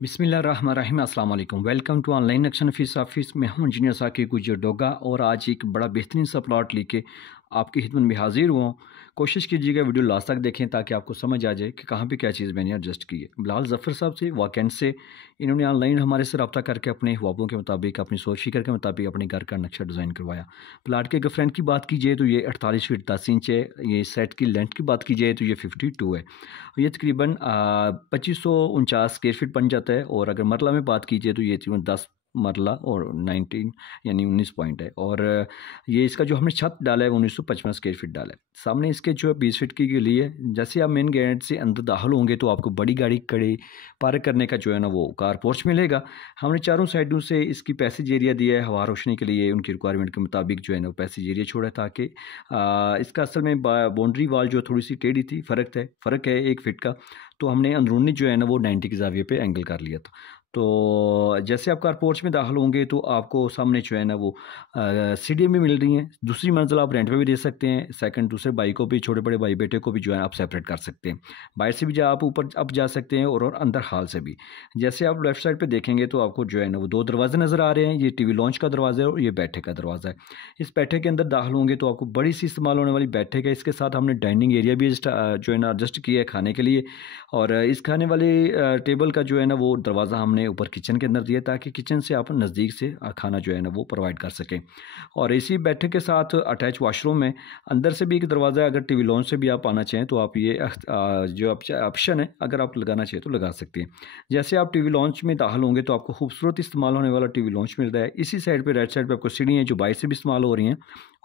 बिस्मिल्लाहिर्रहमानिर्रहीम अस्सलाम वालेकुम। Welcome to online action office. मैं हूं इंजीनियर साकिब गुजर डोगा और आज एक बड़ा बेहतरीन सा प्लॉट लेके आपकी खिदमत में हाजिर हुआ हूं। कोशिश कीजिएगा वीडियो लास्ट तक देखें ताकि आपको समझ आ जाए कि कहां पे क्या चीज़ मैंने एडजस्ट की है। बिलाल ज़फ़र साहब से वाकैंट से इन्होंने ऑनलाइन हमारे से रब्ता करके अपने ख्वाबों के मुताबिक, अपनी सोच फ़िक्र के मुताबिक अपने घर का नक्शा डिज़ाइन करवाया। प्लाट के अगर फ्रंट की बात कीजिए तो ये 48 फीट 10 इंच है। ये सेट की लेंथ की बात की जाए तो ये 52 है। ये तकरीबन 2549 स्क्वायर फीट बन जाता है। और अगर मरला में बात कीजिए तो ये तकरीबन 10 मरला और 19 यानी 19 पॉइंट है। और ये इसका जो हमने छत डाला है 1955 स्क्वायर फीट डाला है। सामने इसके जो है 20 फीट की गली है। जैसे आप मेन गेट से अंदर दाखिल होंगे तो आपको बड़ी गाड़ी खड़ी पार्क करने का जो है ना वो कार पोर्च मिलेगा। हमने चारों साइडों से इसकी पैसेज एरिया दिया है हवा रोशनी के लिए। उनकी रिक्वायरमेंट के मुताबिक जो है ना वो पैसेज एरिया छोड़ा है ताकि इसका असल में बाउंड्री वाल जो थोड़ी सी टेढ़ी थी, फ़र्क है 1 फीट का। तो हमने अंदरूनी जो है ना वो 90 के ज़ाविये पे एंगल कर लिया था। तो जैसे आप कार पोर्च में दाखिल होंगे तो आपको सामने जो है ना वो सीढ़ियाँ भी मिल रही हैं। दूसरी मंजिल आप रेंट पे भी दे सकते हैं। सेकंड दूसरे भाई को भी, छोटे बड़े भाई बेटे को भी जो है आप सेपरेट कर सकते हैं। बाहर से भी आप ऊपर अप जा सकते हैं और अंदर हाल से भी। जैसे आप लेफ्ट साइड पे देखेंगे तो आपको जो है ना वो 2 दरवाजे नज़र आ रहे हैं। ये टीवी लॉन्च का दरवाज़ा है और ये बैठक का दरवाज़ा है। इस बैठक के अंदर दाखिल होंगे तो आपको बड़ी सी इस्तेमाल होने वाली बैठक है। इसके साथ हमने डाइनिंग एरिया भी जो है ना एडजस्ट किया है खाने के लिए। और इस खाने वाले टेबल का जो है ना वो दरवाज़ा हमने ऊपर किचन के अंदर दिया ताकि किचन से आप नज़दीक से खाना जो है ना वो प्रोवाइड कर सकें। और इसी बैठक के साथ अटैच वॉशरूम है। अंदर से भी एक दरवाज़ा है। अगर टीवी लॉन्च से भी आप आना चाहें तो आप ये जो ऑप्शन है अगर आप लगाना चाहें तो लगा सकते हैं। जैसे आप टीवी लॉन्च में दाखिल होंगे तो आपको खूबसूरत इस्तेमाल होने वाला टीवी लॉन्च मिल रहा है। इसी साइड पे राइट साइड पे आपको सीढ़ी है जो बाहर से भी इस्तेमाल हो रही हैं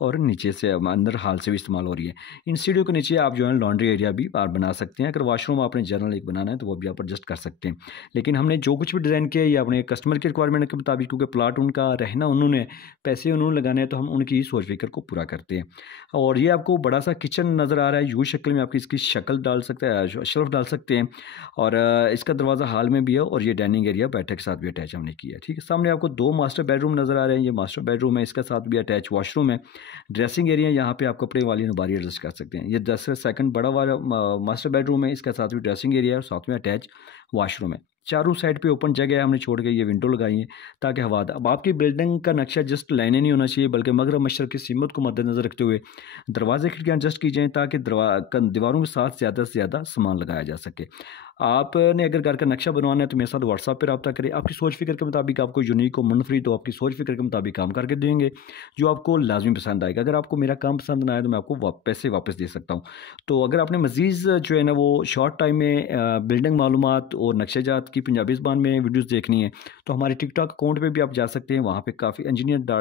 और नीचे से अंदर हाल से भी इस्तेमाल हो रही है। इन सीढ़ियों के नीचे आप जो है लॉन्ड्री एरिया भी आप बना सकते हैं। अगर वॉशरूम आपने जनरल एक बनाना है तो वो भी आप एडजस्ट कर सकते हैं। लेकिन हमने जो कुछ भी डिज़ाइन किया है ये अपने कस्टमर की रिक्वायरमेंट के मुताबिक, क्योंकि प्लाट उनका रहना उन्होंने, पैसे उन्होंने लगाने हैं, तो हम उनकी सोच फिक्र को पूरा करते हैं। और ये आपको बड़ा सा किचन नज़र आ रहा है। यू शक्ल में आपकी इसकी शक्ल डाल सकते हैं, शेल्फ डाल सकते हैं। और इसका दरवाज़ा हाल में भी है और ये डाइनिंग एरिया बैठक के साथ भी अटैच हमने किया है। ठीक है, सामने आपको 2 मास्टर बेडरूम नज़र आ रहे हैं। ये मास्टर बेडरूम है, इसके साथ भी अटैच वॉशरूम है, ड्रेसिंग एरिया। यहाँ पे आप कपड़े वाली नबारी एडजस्ट कर सकते हैं। ये 10 सेकंड बड़ा वाला मास्टर बेडरूम है, इसके साथ भी ड्रेसिंग एरिया है और साथ में अटैच वॉशरूम है। चारों साइड पे ओपन जगह है, हमने छोड़ के ये विंडो लगाई है ताकि हवा। अब आपकी बिल्डिंग का नक्शा जस्ट लाइनें नहीं होना चाहिए बल्कि मगरब मशरक़ की सीमत को मद्देनज़र रखते हुए दरवाजे खिड़कियाँ एडजस्ट की जाएँ ताकि दीवारों के साथ ज़्यादा से ज़्यादा सामान लगाया जा सके। आपने अगर घर का नक्शा बनवाना है तो मेरे साथ व्हाट्सएप पे रब्ता करें। आपकी सोच फ़िक्र के मुताबिक आपको यूनिक हो, मुनफरिद हो, आपकी सोच फ़िक्र के मुताबिक काम करके देंगे जो आपको लाज़मी पसंद आएगा। अगर आपको मेरा काम पसंद ना आए तो मैं आपको पैसे वापस दे सकता हूँ। तो अगर आपने मज़ीद जो है ना वो शॉर्ट टाइम में बिल्डिंग मालूमात और नक्शेजात की पंजाबी ज़बान में वीडियोज़ देखनी है तो हमारे टिकटॉक अकाउंट पे भी आप जा सकते हैं। वहाँ पे काफ़ी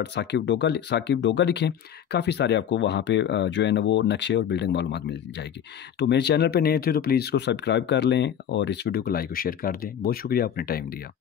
साकिब डोगा लिखें, काफ़ी सारे आपको वहाँ पे जो है ना वो नक्शे और बिल्डिंग मालूमात मिल जाएगी। तो मेरे चैनल पे नए थे तो प्लीज़ इसको सब्सक्राइब कर लें और इस वीडियो को लाइक और शेयर कर दें। बहुत शुक्रिया, आपने टाइम दिया।